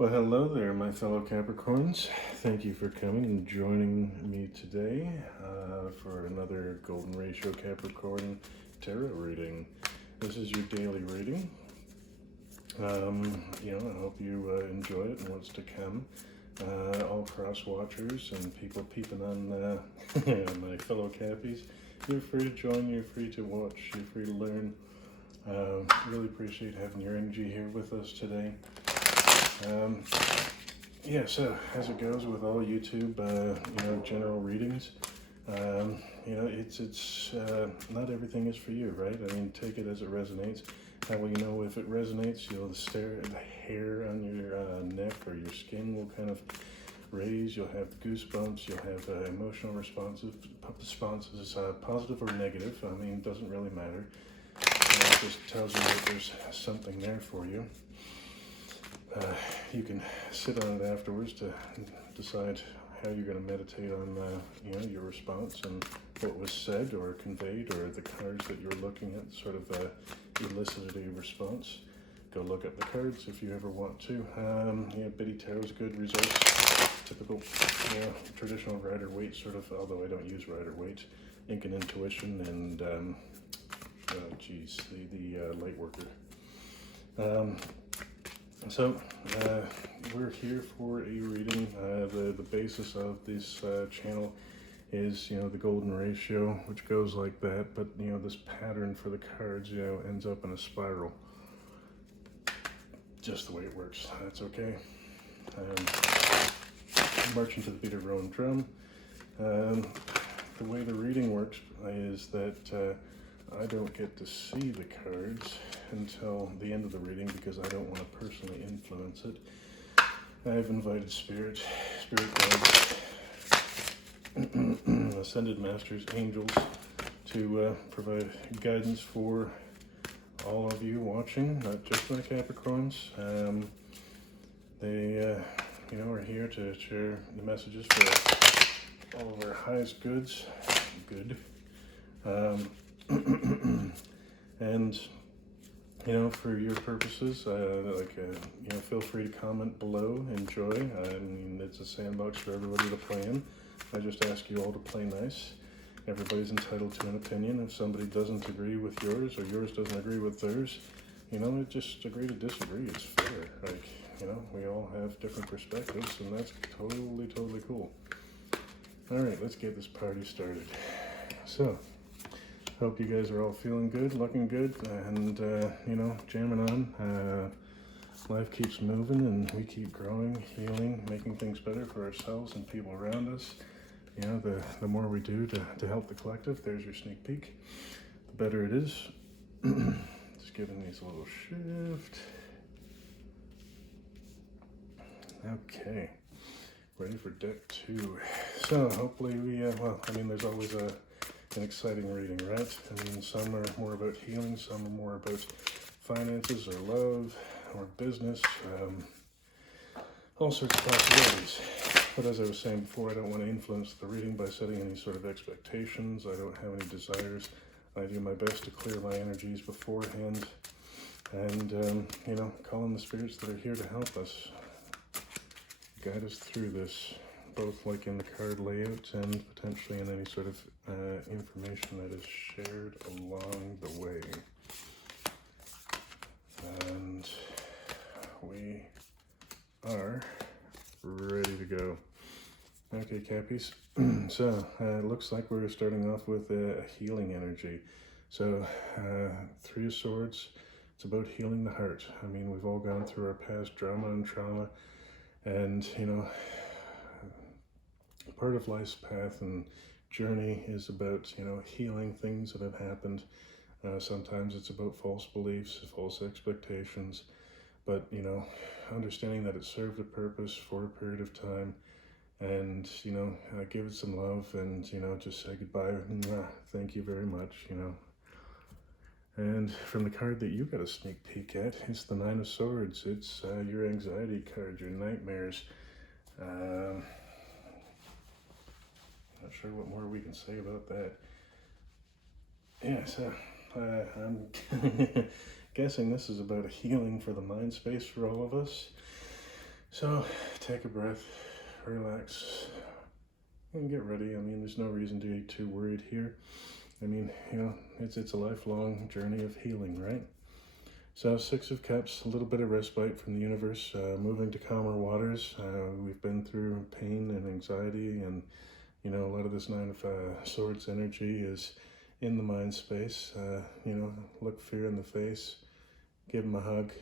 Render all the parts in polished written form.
Well, hello there, my fellow Capricorns. Thank you for coming and joining me today for another Golden Ratio Capricorn tarot reading. This is your daily reading. I hope you enjoy it and what's to come. All cross watchers and people peeping on my fellow Cappies, you're free to join, you're free to watch, you're free to learn. Really appreciate having your energy here with us today. So as it goes with all YouTube, general readings, it's not everything is for you, right? I mean, take it as it resonates. How will you know if it resonates? You'll stare at the hair on your neck or your skin will kind of raise. You'll have goosebumps. You'll have emotional responses, positive or negative. I mean, it doesn't really matter. It just tells you that there's something there for you. You can sit on it afterwards to decide how you're going to meditate on your response and what was said or conveyed, or the cards that you're looking at sort of elicited a response. Go look up the cards if you ever want to. Biddy Tarot's good results. Typical traditional Rider-Waite sort of, although I don't use Rider-Waite. Ink and Intuition and the lightworker. So we're here for a reading. The basis of this channel is the golden ratio, which goes like that, but this pattern for the cards ends up in a spiral. Just the way it works. That's okay. Marching to the beat of your own drum. The way the reading works is that I don't get to see the cards until the end of the reading because I don't want to personally influence it. I've invited spirit guides, ascended masters, angels to provide guidance for all of you watching, not just my Capricorns. They are here to share the messages for all of our highest goods. Good. And for your purposes, feel free to comment below. Enjoy. I mean, it's a sandbox for everybody to play in. I just ask you all to play nice. Everybody's entitled to an opinion. If somebody doesn't agree with yours or yours doesn't agree with theirs, just agree to disagree. It's fair. We all have different perspectives, and that's totally cool. All right, let's get this party started. So, hope you guys are all feeling good, looking good, and, jamming on. Life keeps moving, and we keep growing, healing, making things better for ourselves and people around us. The more we do to help the collective, there's your sneak peek, the better it is. Just giving these a little shift. Okay, ready for deck 2. So hopefully there's always an exciting reading, right? I mean, some are more about healing, some are more about finances or love or business, all sorts of possibilities. But as I was saying before, I don't want to influence the reading by setting any sort of expectations. I don't have any desires. I do my best to clear my energies beforehand and, call in the spirits that are here to help us, guide us through this, both like in the card layout and potentially in any sort of information that is shared along the way. And we are ready to go. Okay, Cappies. So it looks like we're starting off with a healing energy. So 3 of Swords, it's about healing the heart. I mean, we've all gone through our past drama and trauma, and part of life's path and journey is about healing things that have happened. Sometimes it's about false beliefs, false expectations, but understanding that it served a purpose for a period of time, and give it some love, and just say goodbye. Thank you very much. And from the card that you got a sneak peek at, it's the 9 of Swords. It's your anxiety card, your nightmares. Not sure what more we can say about that. Yeah, so I'm guessing this is about a healing for the mind space for all of us. So take a breath, relax, and get ready. I mean, there's no reason to be too worried here. I mean, it's a lifelong journey of healing, right? So Six of Cups, a little bit of respite from the universe, moving to calmer waters. We've been through pain and anxiety, and a lot of this Nine of Swords energy is in the mind space. Look fear in the face, give them a hug,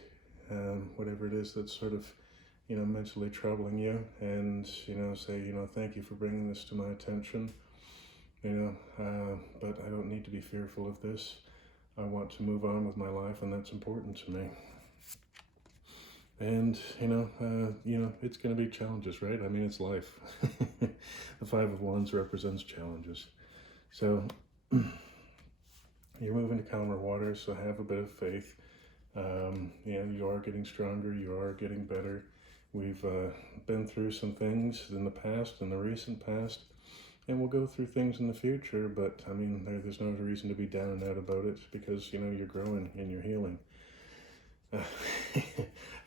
whatever it is that's sort of mentally troubling you, and say thank you for bringing this to my attention. But I don't need to be fearful of this. I want to move on with my life, and that's important to me. And it's going to be challenges, right? I mean, it's life. The Five of Wands represents challenges. So you're moving to calmer waters, so have a bit of faith. You are getting stronger. You are getting better. We've been through some things in the past, in the recent past, and we'll go through things in the future. But I mean, there's no reason to be down and out about it, because you're growing and you're healing.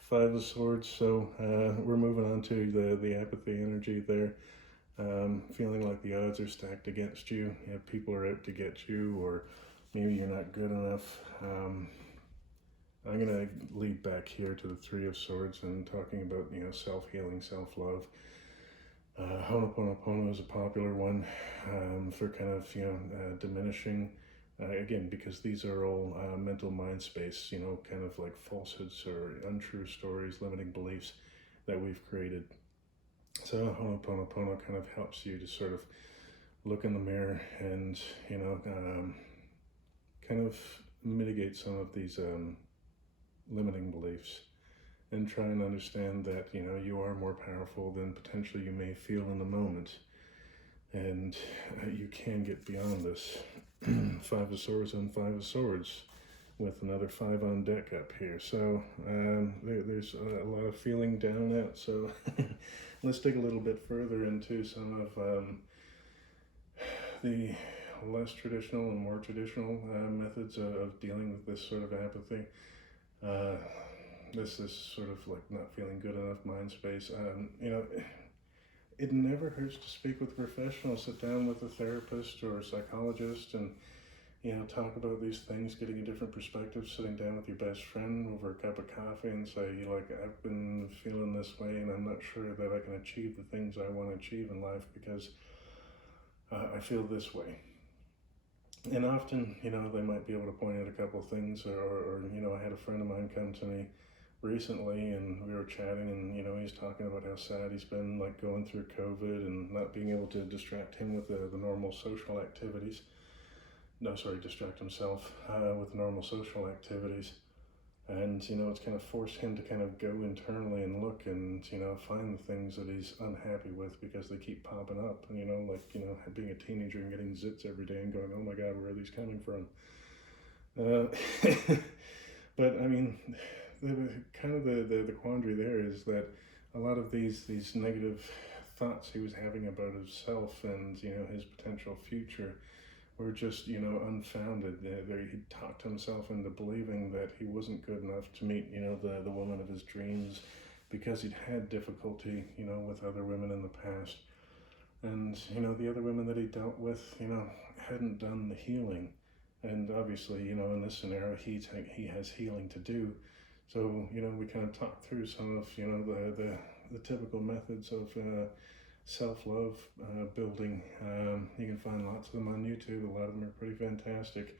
Five of Swords. So we're moving on to the apathy energy there. Feeling like the odds are stacked against you. People are out to get you, or maybe you're not good enough. I'm going to lead back here to the Three of Swords and talking about, self-healing, self-love. Ho'oponopono is a popular one for kind of, diminishing, again, because these are all mental mind space, kind of like falsehoods or untrue stories, limiting beliefs that we've created. So Ho'oponopono kind of helps you to sort of look in the mirror and, kind of mitigate some of these limiting beliefs, and try and understand that you are more powerful than potentially you may feel in the moment, and you can get beyond this. Five of Swords and Five of Swords with another five on deck up here. So there's a lot of feeling down at. So let's dig a little bit further into some of the less traditional and more traditional methods of dealing with this sort of apathy. This is sort of like not feeling good enough mind space. It never hurts to speak with a professional. Sit down with a therapist or a psychologist and talk about these things, getting a different perspective, sitting down with your best friend over a cup of coffee and say, I've been feeling this way and I'm not sure that I can achieve the things I want to achieve in life because I feel this way. And often, they might be able to point out a couple of things, or I had a friend of mine come to me recently and we were chatting, and he's talking about how sad he's been, like going through COVID and not being able to distract him with the normal social activities. Distract himself with normal social activities. And it's kind of forced him to kind of go internally and look and find the things that he's unhappy with because they keep popping up. Being a teenager and getting zits every day and going, oh my God, where are these coming from? But I mean, the quandary there is that a lot of these negative thoughts he was having about himself and his potential future were just unfounded. He talked himself into believing that he wasn't good enough to meet the woman of his dreams because he'd had difficulty with other women in the past, and the other women that he dealt with hadn't done the healing. And obviously, in this scenario, he has healing to do. So, we kind of talked through some of, the typical methods of self-love building. You can find lots of them on YouTube. A lot of them are pretty fantastic.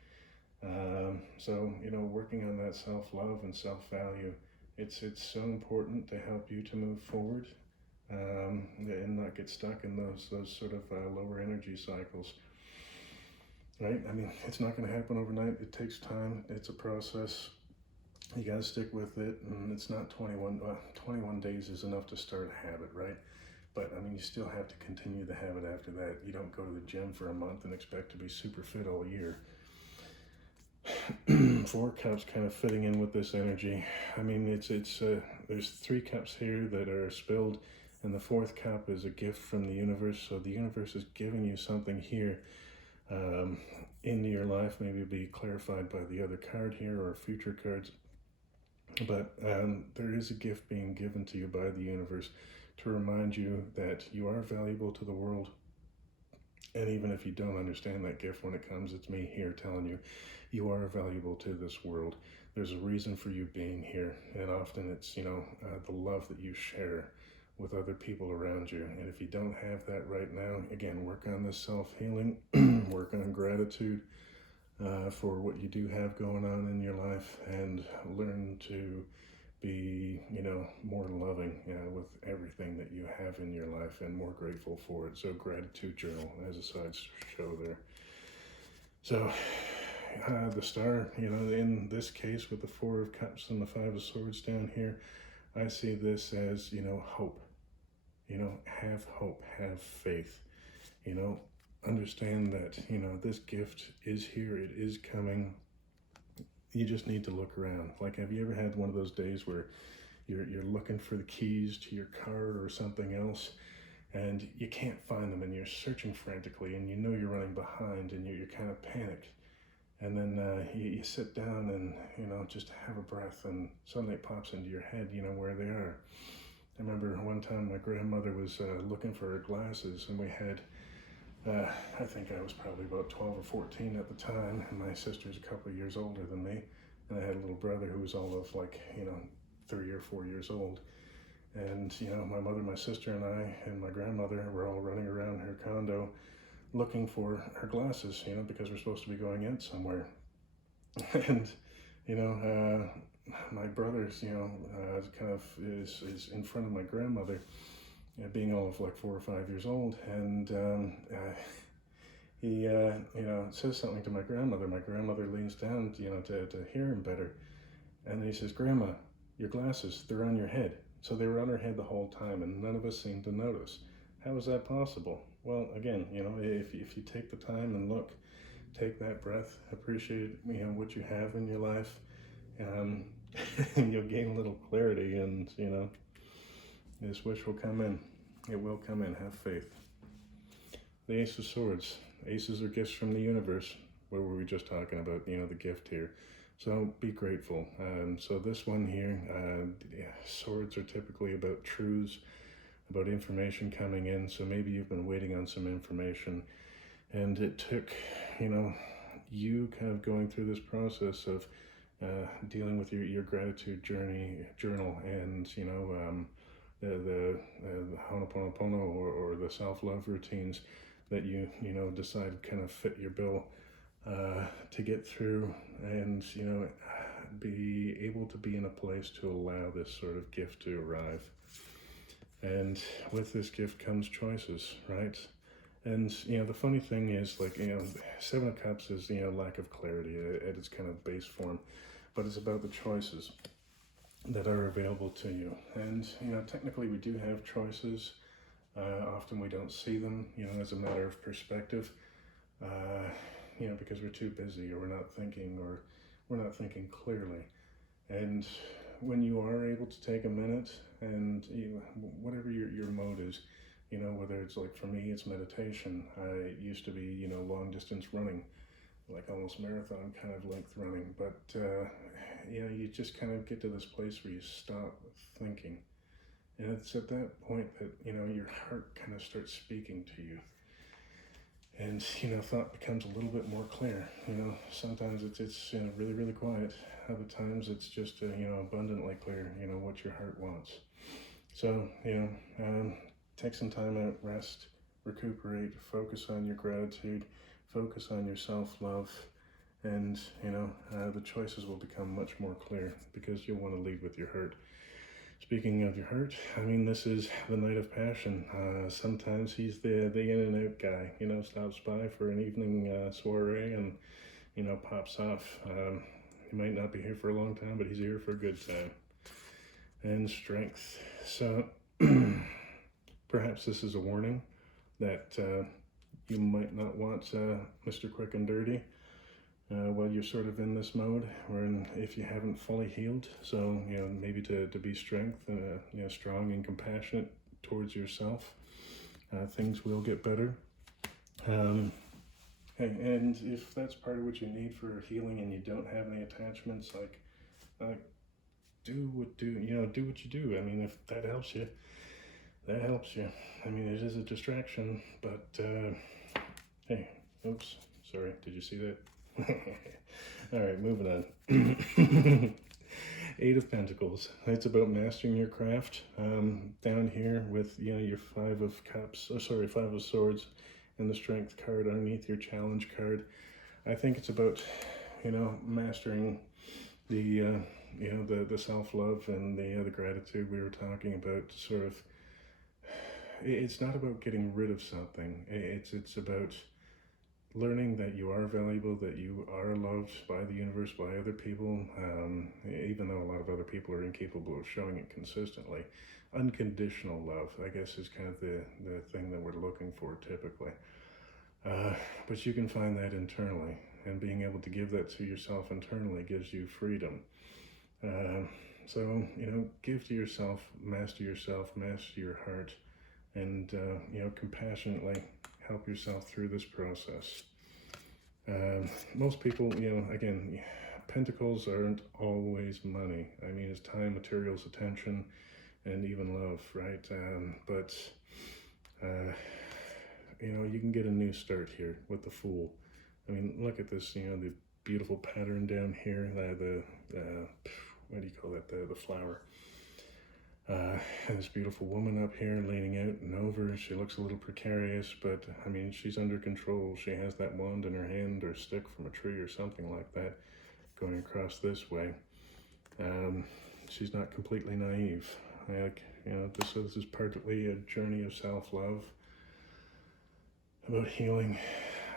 So, working on that self-love and self-value, it's so important to help you to move forward and not get stuck in those sort of lower energy cycles. Right? I mean, it's not going to happen overnight. It takes time. It's a process. You got to stick with it. And it's not 21 days is enough to start a habit, right? But I mean, you still have to continue the habit after that. You don't go to the gym for a month and expect to be super fit all year. Four Cups kind of fitting in with this energy. I mean, there's 3 cups here that are spilled, and the 4th cup is a gift from the universe. So the universe is giving you something here into your life, maybe be clarified by the other card here or future cards. But there is a gift being given to you by the universe to remind you that you are valuable to the world. And even if you don't understand that gift when it comes, it's me here telling you, you are valuable to this world. There's a reason for you being here. And often it's, the love that you share with other people around you. And if you don't have that right now, again, work on this self-healing, work on gratitude for what you do have going on in your life, and learn to be, more loving with everything that you have in your life and more grateful for it. So gratitude journal as a side show there. So the star, in this case with the Four of Cups and the Five of Swords down here, I see this as, hope. Have hope, have faith, understand that, this gift is here, it is coming. You just need to look around. Like, have you ever had one of those days where you're looking for the keys to your car or something else, and you can't find them, and you're searching frantically, and you're running behind, and you're kind of panicked, and then you sit down and just have a breath, and suddenly it pops into your head, where they are. I remember one time my grandmother was looking for her glasses, and we had I think I was probably about 12 or 14 at the time, and my sister's a couple of years older than me, and I had a little brother who was all of 3 or 4 years old. And my mother, my sister, and I, and my grandmother were all running around her condo looking for her glasses, because we're supposed to be going out somewhere. And my brother's kind of is in front of my grandmother, being all of 4 or 5 years old, and he says something to my grandmother. My grandmother leans down to hear him better, and then he says, "Grandma, your glasses, they're on your head." So they were on her head the whole time, and none of us seemed to notice. How is that possible? Well, again, if you take the time and look, take that breath, appreciate what you have in your life, you'll gain a little clarity, and this wish will come in. It will come in. Have faith. The Ace of Swords. Aces are gifts from the universe. What were we just talking about? The gift here. So be grateful. So this one here, swords are typically about truths, about information coming in. So maybe you've been waiting on some information, and it took, you kind of going through this process of dealing with your gratitude journal, and the Ho'oponopono or the self-love routines that you decide kind of fit your bill to get through, and be able to be in a place to allow this sort of gift to arrive. And with this gift comes choices, right? And the funny thing is, Seven of Cups is lack of clarity at its kind of base form, but it's about the choices that are available to you. And technically we do have choices. Often we don't see them, as a matter of perspective, because we're too busy, or we're not thinking clearly. And when you are able to take a minute, and whatever your mode is, whether it's for me, it's meditation. I used to be, long distance running, almost marathon kind of length running, but you just kind of get to this place where you stop thinking, and it's at that point that your heart kind of starts speaking to you, and thought becomes a little bit more clear. Sometimes it's really, really quiet. Other times it's just abundantly clear, what your heart wants. So take some time out, rest, recuperate, focus on your gratitude, focus on your self-love, and the choices will become much more clear, because you'll want to lead with your heart. Speaking of your heart, this is the Knight of Passion. Sometimes he's the in and out guy, stops by for an evening soiree and pops off. He might not be here for a long time, but he's here for a good time. And strength. So perhaps this is a warning that you might not want Mr. Quick and Dirty while you're sort of in this mode, or if you haven't fully healed. So maybe to be strong and compassionate towards yourself. Things will get better. And if that's part of what you need for healing, and you don't have any attachments, do what you do. I mean, if that helps you, that helps you. I mean, it is a distraction, but hey, oops, sorry, did you see that? All right, moving on. Eight of Pentacles. It's about mastering your craft. Down here with your Five of Cups. Oh, sorry, Five of Swords, and the Strength card underneath your Challenge card. I think it's about mastering the the self-love and the gratitude we were talking about. Sort of, it's not about getting rid of something. It's about learning that you are valuable, that you are loved by the universe, by other people, even though a lot of other people are incapable of showing it consistently. Unconditional love, I guess, is kind of the thing that we're looking for typically. But you can find that internally, and being able to give that to yourself internally gives you freedom. So, give to yourself, master your heart, and, compassionately help yourself through this process. Most people, again, pentacles aren't always money. I mean, it's time, materials, attention, and even love, right? But you can get a new start here with the Fool. I mean, look at this, the beautiful pattern down here, what do you call that, the flower. And this beautiful woman up here leaning out and over. She looks a little precarious, but I mean, she's under control. She has that wand in her hand, or stick from a tree or something like that, going across this way. She's not completely naive. This is partly a journey of self-love, about healing,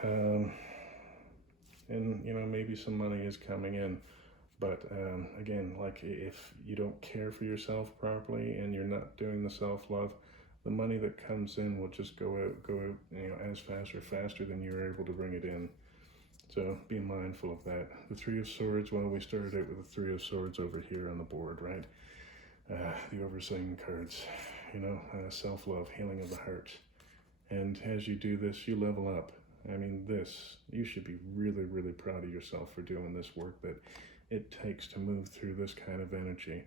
and maybe some money is coming in. But again, like, if you don't care for yourself properly and you're not doing the self-love, the money that comes in will just go out, as fast or faster than you're able to bring it in. So be mindful of that. The Three of Swords, well, we started out with the Three of Swords over here on the board, right? The overseeing cards, self-love, healing of the heart. And as you do this, you level up. I mean, you should be really, really proud of yourself for doing this work that it takes to move through this kind of energy.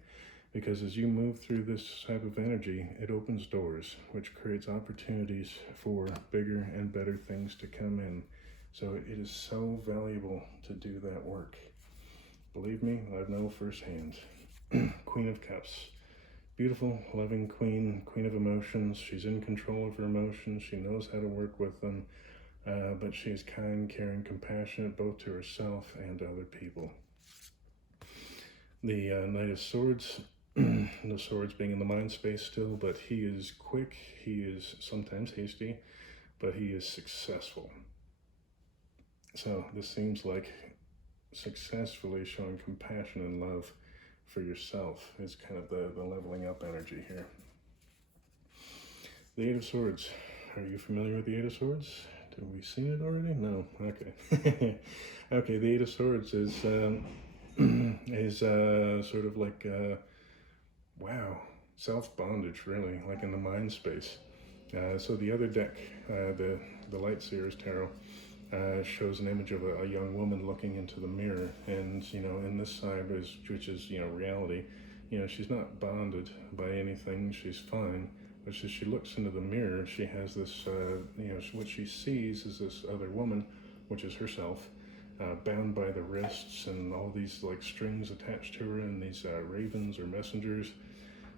Because as you move through this type of energy, it opens doors, which creates opportunities for bigger and better things to come in. So it is so valuable to do that work. Believe me, I know firsthand. Queen of Cups. Beautiful, loving queen of emotions. She's in control of her emotions. She knows how to work with them. But she is kind, caring, compassionate, both to herself and other people. The Knight of Swords, the swords being in the mind space still, but he is quick, he is sometimes hasty, but he is successful. So this seems like successfully showing compassion and love for yourself is kind of the leveling up energy here. The Eight of Swords. Are you familiar with the Eight of Swords? Have we seen it already? No. Okay. Okay, the Eight of Swords is sort of like, wow, self-bondage, really, like in the mind space. So the other deck, the Light Seer's Tarot, shows an image of a young woman looking into the mirror, and in this side, which is reality, she's not bonded by anything, she's fine, but as she looks into the mirror, she has this, what she sees is this other woman, which is herself, bound by the wrists, and all these like strings attached to her, and these ravens or messengers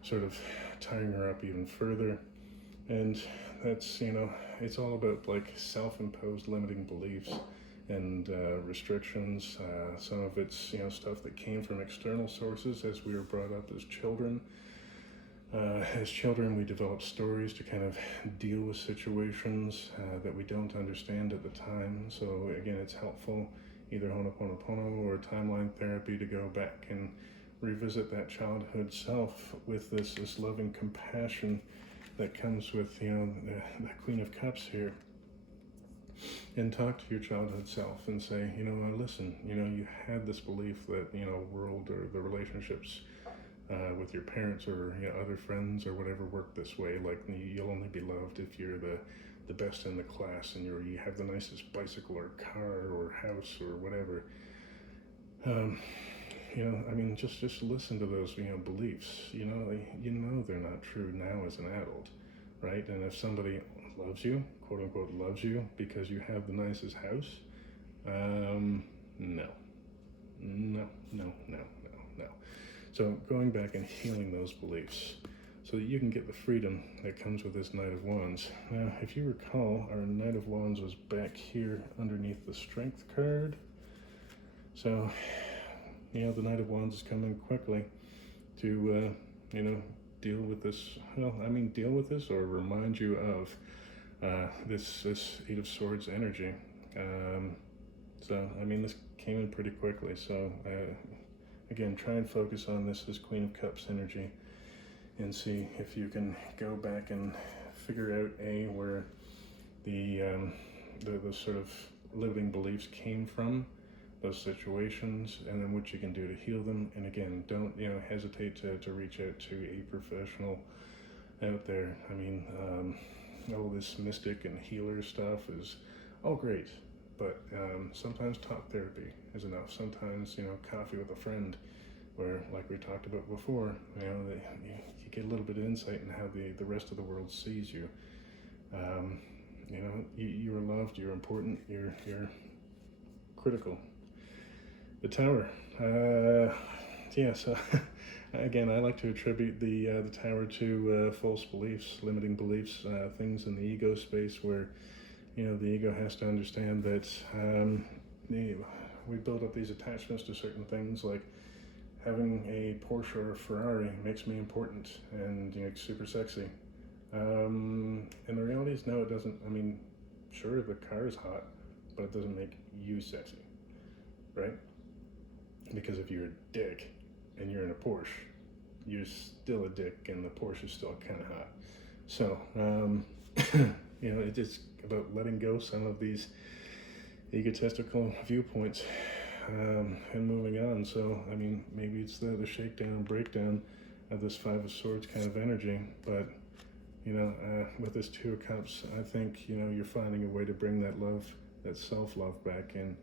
sort of tying her up even further. And that's, it's all about like self-imposed limiting beliefs and restrictions. Some of it's, stuff that came from external sources as we were brought up as children. As children, we develop stories to kind of deal with situations that we don't understand at the time. So again, it's helpful, either Ho'oponopono or timeline therapy, to go back and revisit that childhood self with this loving compassion that comes with, the Queen of Cups here. And talk to your childhood self and say, listen, you had this belief that, world or the relationships with your parents or other friends or whatever work this way. Like, you'll only be loved if you're the best in the class and you have the nicest bicycle or car or house or whatever. I mean, just listen to those, beliefs. You know they're not true now as an adult, right? And if somebody loves you, quote unquote, loves you because you have the nicest house, no, no, no, no, no, no. So going back and healing those beliefs so that you can get the freedom that comes with this Knight of Wands. Now, if you recall, our Knight of Wands was back here underneath the Strength card. So, the Knight of Wands is coming quickly to, deal with this. Well, I mean, deal with this or remind you of this Eight of Swords energy. So, I mean, this came in pretty quickly. So, again, try and focus on this Queen of Cups energy and see if you can go back and figure out where the sort of limiting beliefs came from, those situations, and then what you can do to heal them. And again, don't hesitate to reach out to a professional out there. I mean, all this mystic and healer stuff is all great, but sometimes talk therapy is enough. Sometimes coffee with a friend, where, like we talked about before, you get a little bit of insight in how the rest of the world sees you. You are loved, you're important, you're critical. The Tower. So again, I like to attribute the Tower to false beliefs, limiting beliefs, things in the ego space where, the ego has to understand that we build up these attachments to certain things, like having a Porsche or a Ferrari makes me important and super sexy. And the reality is, no, it doesn't. I mean, sure, the car is hot, but it doesn't make you sexy, right? Because if you're a dick and you're in a Porsche, you're still a dick and the Porsche is still kind of hot. So, it's just about letting go some of these egotistical viewpoints and moving on. So, I mean, maybe it's the shakedown and breakdown of this Five of Swords kind of energy, but with this Two of Cups, I think you're finding a way to bring that love, that self-love back in,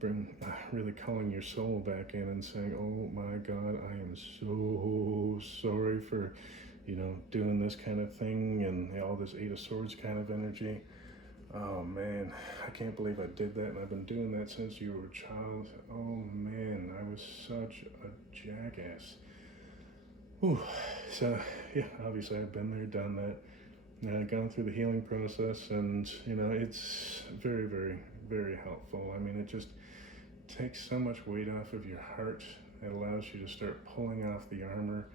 bring really calling your soul back in and saying, oh my God, I am so sorry for doing this kind of thing, and all this Eight of Swords kind of energy. Oh man, I can't believe I did that, and I've been doing that since you were a child. Oh man, I was such a jackass. Whew. So yeah, obviously I've been there, done that, gone through the healing process, and it's very, very, very helpful. I mean, it just takes so much weight off of your heart. It allows you to start pulling off the armor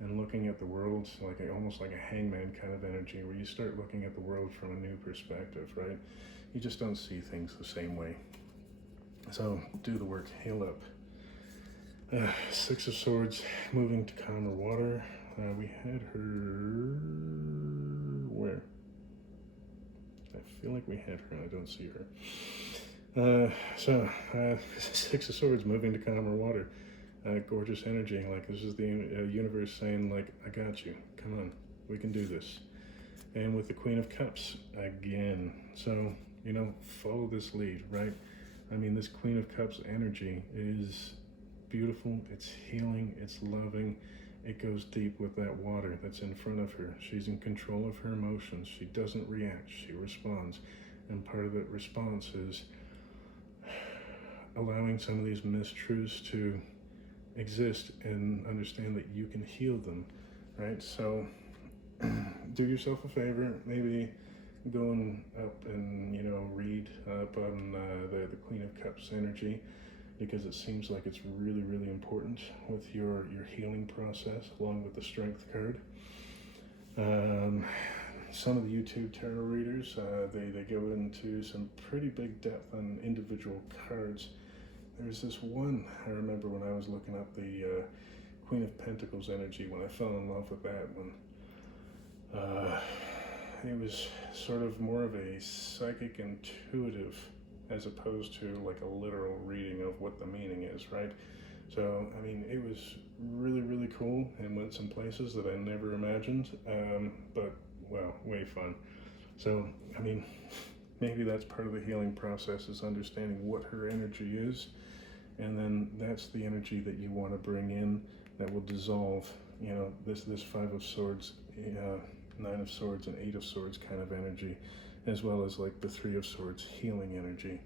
and looking at the world almost like a hangman kind of energy, where you start looking at the world from a new perspective, right? You just don't see things the same way. So do the work, heal up. Six of Swords, moving to calmer water. We had her where? I feel like we had her and I don't see her. Six of Swords, moving to calmer water. Gorgeous energy, like this is the universe saying, like, I got you, come on, we can do this. And with the Queen of Cups again, so follow this lead, right? I mean, this Queen of Cups energy is beautiful, it's healing, it's loving, it goes deep with that water that's in front of her. She's in control of her emotions, she doesn't react, she responds, and part of that response is allowing some of these mistruths to exist and understand that you can heal them, right? So do yourself a favor, maybe go up and read up on the Queen of Cups energy, because it seems like it's really, really important with your healing process, along with the Strength card. Some of the YouTube tarot readers, they go into some pretty big depth on individual cards. There's this one, I remember when I was looking up the Queen of Pentacles energy, when I fell in love with that one. It was sort of more of a psychic intuitive, as opposed to like a literal reading of what the meaning is, right? So, I mean, it was really, really cool and went some places that I never imagined, but, well, way fun. So, I mean, maybe that's part of the healing process, is understanding what her energy is And then that's the energy that you want to bring in that will dissolve, you know, this Five of Swords, Nine of Swords, and Eight of Swords kind of energy, as well as like the Three of Swords healing energy,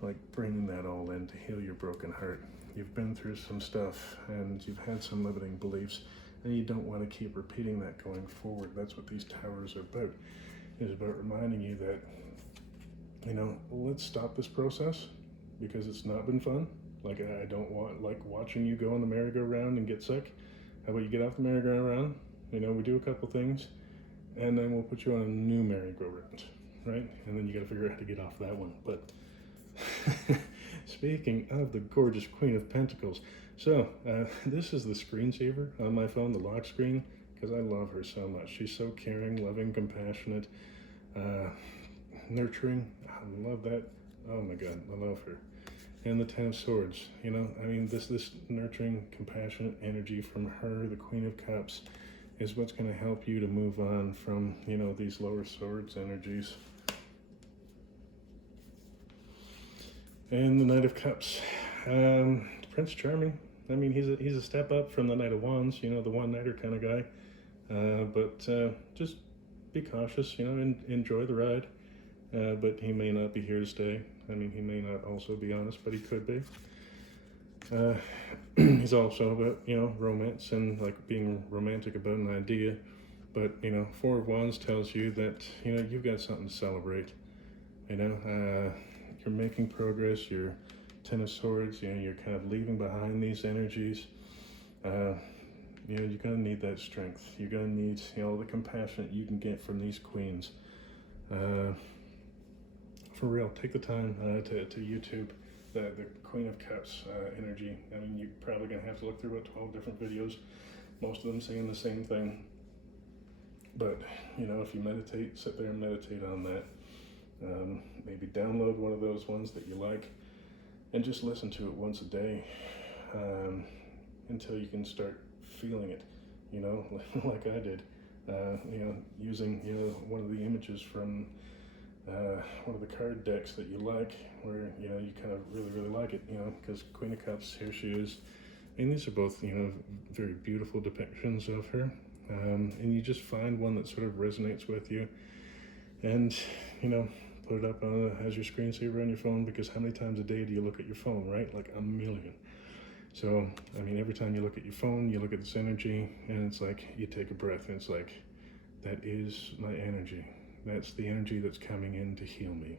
like bringing that all in to heal your broken heart. You've been through some stuff and you've had some limiting beliefs, and you don't want to keep repeating that going forward. That's what these towers are about. It's about reminding you that, you know, let's stop this process because it's not been fun. Like, I don't want, like, watching you go on the merry-go-round and get sick. How about you get off the merry-go-round? You know, we do a couple things, and then we'll put you on a new merry-go-round, right? And then you got to figure out how to get off that one. But speaking of the gorgeous Queen of Pentacles, so this is the screensaver on my phone, the lock screen, because I love her so much. She's so caring, loving, compassionate, nurturing. I love that. Oh my God, I love her. And the Ten of Swords, you know, I mean, this nurturing, compassionate energy from her, the Queen of Cups, is what's going to help you to move on from, you know, these lower swords energies. And the Knight of Cups, Prince Charming. I mean, he's a step up from the Knight of Wands, you know, the one-nighter kind of guy. But just be cautious, you know, and enjoy the ride. But he may not be here to stay. I mean, he may not also be honest, but he could be. He's also about, you know, romance and like being romantic about an idea. But, you know, Four of Wands tells you that, you know, you've got something to celebrate. You know, you're making progress. You're Ten of Swords, you know, you're kind of leaving behind these energies. You know, you're going to need that strength. You're going to need, you know, the compassion that you can get from these queens. For real, take the time to YouTube the Queen of Cups energy. I mean, you're probably going to have to look through about 12 different videos, most of them saying the same thing. But, you know, if you meditate, sit there and meditate on that. Maybe download one of those ones that you like and just listen to it once a day until you can start feeling it, you know, like I did. You know, using, you know, one of the images from one of the card decks that you like, where, you know, you kind of really like it, you know, because Queen of Cups, here she is. And these are both, you know, very beautiful depictions of her. And you just find one that sort of resonates with you, and, you know, put it up as your screensaver on your phone, because how many times a day do you look at your phone, right? Like a million. So, I mean, every time you look at your phone, you look at this energy, and it's like you take a breath, and it's like, that is my energy. That's the energy that's coming in to heal me.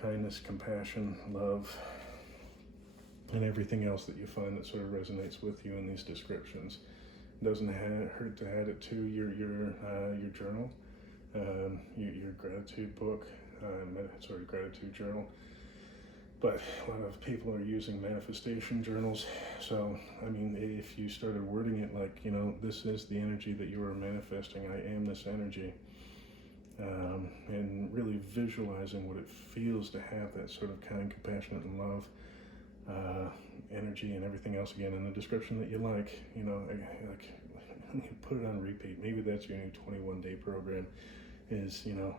Kindness, compassion, love, and everything else that you find that sort of resonates with you in these descriptions. It doesn't hurt to add it to your journal, your gratitude book, gratitude journal. But a lot of people are using manifestation journals. So, I mean, if you started wording it like, you know, this is the energy that you are manifesting, I am this energy, and really visualizing what it feels to have that sort of kind, compassionate, and love energy, and everything else, again, in the description that you like, you know, like put it on repeat. Maybe that's your new 21-day program, is, you know,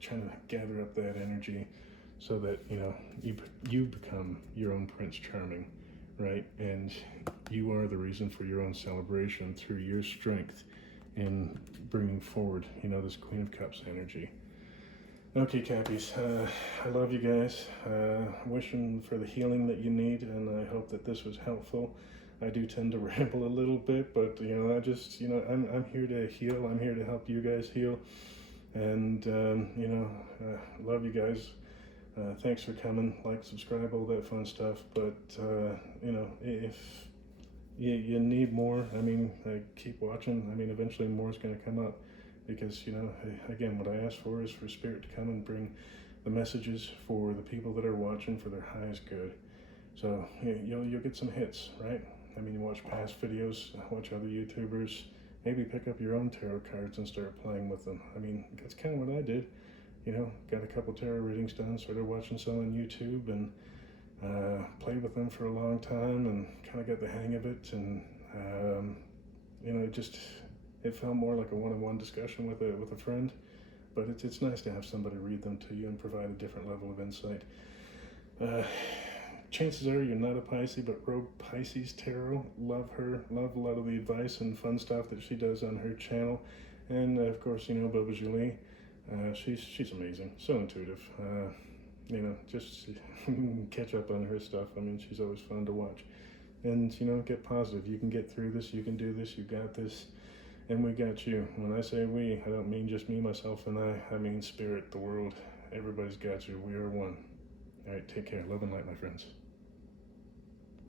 trying to gather up that energy, so that, you know, you become your own Prince Charming, right? And you are the reason for your own celebration through your strength in bringing forward, you know, this Queen of Cups energy. Okay, Cappies, I love you guys. Wishing for the healing that you need, and I hope that this was helpful. I do tend to ramble a little bit, but, you know, I just, you know, I'm here to heal. I'm here to help you guys heal. And, you know, love you guys. Thanks for coming, like, subscribe, all that fun stuff. But, you know, if you need more, I mean, keep watching. I mean, eventually more is going to come up, because, you know, again, what I ask for is for Spirit to come and bring the messages for the people that are watching for their highest good. So you'll get some hits, right? I mean, you watch past videos, watch other YouTubers, maybe pick up your own tarot cards and start playing with them. I mean, that's kind of what I did. You know, got a couple tarot readings done, started watching some on YouTube, and played with them for a long time, and kind of got the hang of it. And you know, it felt more like a one-on-one discussion with a friend. But it's nice to have somebody read them to you and provide a different level of insight. chances are you're not a Pisces, but Rogue Pisces Tarot. Love her. Love a lot of the advice and fun stuff that she does on her channel. And of course, you know, Bubba Julie. She's amazing. So intuitive. You know, just catch up on her stuff. I mean, she's always fun to watch. And, you know, get positive. You can get through this. You can do this. You got this. And we got you. When I say we, I don't mean just me, myself, and I mean spirit, the world. Everybody's got you. We are one. All right, take care. Love and light, my friends.